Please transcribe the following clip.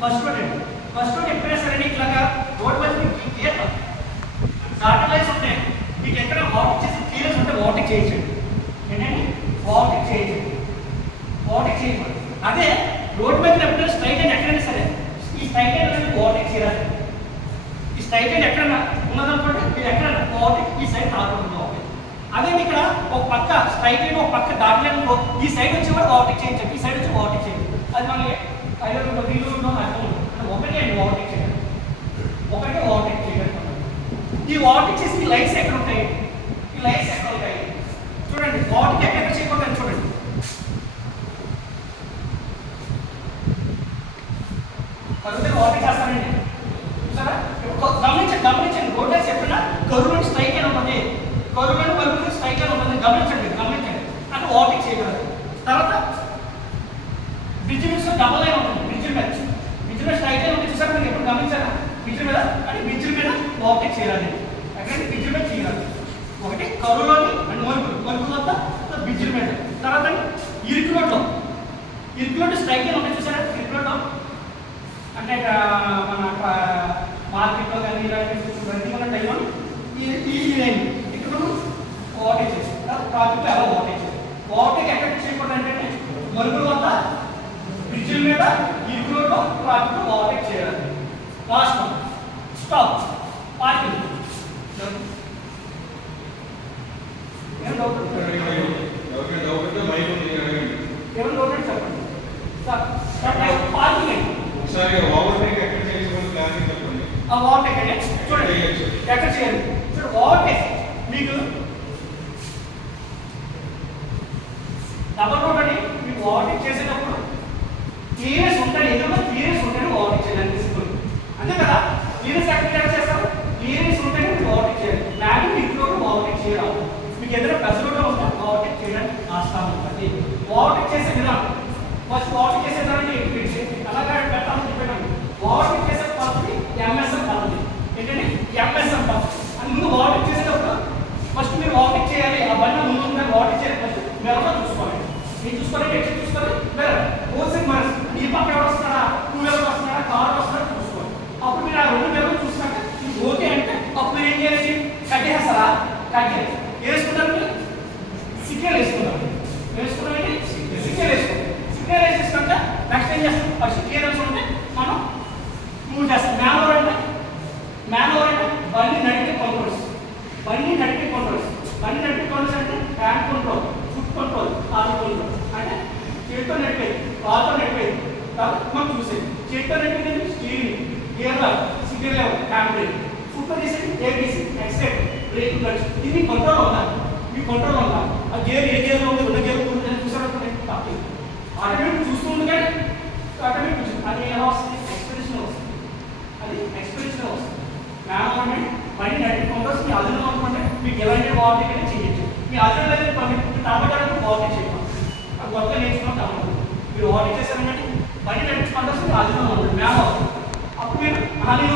First road ఎప్పుడైనా సరే ఇట్లాగా రోడ్ మధ్య మీకు క్లియర్ సాటిలైట్స్ ఉంటాయి, మీకు ఎక్కడ వాటింగ్ చేసి క్లియర్స్ ఉంటే వాటింగ్ చేయించండి. ఏంటంటే వాటింగ్ చేయించండి, వాటింగ్ చేయకూడదు. అదే రోడ్ మధ్య ఎప్పుడైనా స్ట్రైట్ అండ్ ఎక్కడైనా సరే ఈ స్ట్రైట్ అండ్ అనేది వాటింగ్ చేయాలి. ఈ స్ట్రైట్ అండ్ ఎక్కడైనా ఉన్నదనుకోండి మీరు ఎక్కడైనా వాటింగ్ ఈ సైడ్ రాకుండా ఉంటుంది. అదే ఇక్కడ ఒక పక్క స్ట్రైట్ లైన్ ఒక పక్క దాటలేనుకో ఈ సైడ్ వచ్చి కూడా వాటింగ్ చేయించండి, ఈ సైడ్ వచ్చి వాటింగ్ చేయండి. అది మనకి ఐదు వీళ్ళు అర్థం ఒకటే అండి వాటింగ్ చేయాలి, ఒకటే వాటింగ్ చేయాలి. ఈ వాటింగ్ చేసి ఈ లైన్స్ ఎక్కడ ఉంటాయి, ఈ లైన్స్ ఎక్కడ ఉంటాయి చూడండి. వాటింగ్ ఎక్కడ చేయకూడదు చూడండి. కదిలితే వాటింగ్ చేస్తానండి చూసారా. గమనించండి రోడ్ లైన్స్ ఎప్పుడైనా కరువు స్ట్రైక్ అయినా ఉంటుంది, కరువు వరకు స్ట్రైక్ అయినా ఉంటుంది. గమనించండి అంటే వాటింగ్ చేయగలరు. తర్వాత బ్రిడ్జ్ మీద డబల్ లైన్ ఉంటుంది, బ్రిడ్జ్ మీద స్ట్రైట్ లైన్ ఉంటుంది చూసారా. మీరు ఎప్పుడు గమనించారా బ్రిడ్జ్ మీద అంటే బ్రిడ్జ్ మీద వాటింగ్ చేయాలి. అక్కడ బ్రిడ్జ్ మీద చేయాలి. ఒకటి కరువులోని అండ్ మలుపు వద్ద బ్రిడ్జ్ మీద. తర్వాత ఇరుకు రోడ్లో స్ట్రైక్ లైన్ ఉంటుంది చూసారా. ఇరుకు రోడ్లో అంటే మన మార్కెట్లో కానీ ప్రతి మన టైంలో ఈ లైన్ ఇక్కడ మనం వాటింగ్ చేస్తాం. ట్రాఫిక్లో ఎలా వాటింగ్ చేయాలి. వాటింగ్ ఎక్కడ చేయకూడదు అంటే మలుపుల వద్ద బ్రిడ్జ్ మీద ఇరుకు రోడ్లో ట్రాఫిక్లో వాటింగ్ చేయాలి. Last one stop parking. చెప్పండి పార్కింగ్ అండి. ఓవర్టేక్ అంటే చూడండి ఎక్కడ చేయాలి. చూడండి ఓవర్టేక్ మీకు డబల్ రోడ్ అని మీకు ఓవర్టేక్ చేసేటప్పుడు క్లియరెన్స్ ఉంటాయి, ఎదురుగా క్లియరెన్స్ ఉంటాయని ఓవర్టేక్ చేయాలి. సింపుల్ అంతే కదా. క్లియరెన్స్ ఎక్కడ చేస్తారు, క్లియరెన్స్ ఉంటాయని మీరు ఓవర్టేక్ చేయాలి. మ్యాగ్నెట్ ఇంట్లో ఓవర్టేక్ చేయాలి. మీకు ఎదురు పెద్ద రోడ్లో ఉంటే ఓవర్టేక్ చేయడానికి ఆస్కారం ఉంటుంది. ఓవర్టేక్ చేసే విధానం ఫస్ట్ ఓవర్టేక్ చేసే విధానం అలాగే పెట్టాలని చెప్పాను. ఓవర్టేక్ చేసే పద్ధతి ఎంఎస్ఎం పద్ధతి. ఏంటంటే ఎంఎస్ఎం పద్ధతి అని ముందు ఓవర్టేక్ చేసేటప్పుడు ఫస్ట్ మీరు ఓవర్టేక్ చేయాలి. ఆ బండి ముందు మీరు ఓవర్టేక్ చేయాలి. ఫస్ట్ మెరలో చూసుకోవాలి. మీరు చూసుకోవాలి ఎక్కడ చూసుకోవాలి మెర ఓసిక్ మరస్ ఈ పక్క ఎవరు వస్తున్నారా, టూ వీలర్ వస్తున్నారా, కార్ వస్తున్నారా చూసుకోవాలి. అప్పుడు మీరు ఆ రెండు మెరలు చూసినాక ఓకే అంటే అప్పుడు మీరు ఏం చేయాలి, కట్టేస్తారా కట్ చేయాలి. వేసుకుంటారు మీరు సిగ్నల్ వేసుకుంటారు. వేసుకున్నారంటే సిగ్నల్ వేసుకోండి. సిగ్నల్ వేసేసుకుంటే నెక్స్ట్ ఏం చేస్తాం, ఫస్ట్ క్లియరెన్స్ ఉంటే మనం మూవ్ చేస్తాం. మ్యాన్ఓవర్ అంటే బండి నడిపే కంట్రోల్స్. బండి నడిపే కంట్రోల్స్ అంటే హ్యాండ్ కంట్రోల్, ఫుట్ కంట్రోల్, కాల్ కంట్రోల్. అంటే చేతితో నడిపేది, కాల్తో నడిపేది కాబట్టి మనం చూసేది. చేతితో నడిపేది steering, gear lock, signal level, hand brake. ఫుట్తో చేసేది ఏబీసీ, ఎక్స్టెంట్, బ్రేక్, క్లచ్. ఇది కంట్రోల్ ఉండాలి. మీ కంట్రోల్ ఉండాలి. ఆ గేర్ ఏ గేర్లో ఉంది, రెండు గేర్లు ఉంది చూసారంటే ఆటోమేటిక్ చూస్తుండగా ఆటోమేటిక్ అది ఎలా వస్తుంది, ఎక్స్పీరియన్స్లో వస్తుంది. అది ఎక్స్పీరియన్స్లో వస్తుంది. మ్యాన్ బండి నడిపి కంట్రోల్స్ మీ అదులో అనుకుంటే మీకు ఎలాంటి వాటింగ్ అనేది చేయొచ్చు. మీ అదులో లేదు తప్పడానికి వాటింగ్ చేయడం అది కొత్తగా నేర్చుకున్నాం తప్పదు. మీరు వాటింగ్ చేశారంటే బండి నడిపి కంట్రోల్స్ మీ అదులో ఉంటుంది మ్యాన్ అవుతుంది. అప్పుడు మీరు హాని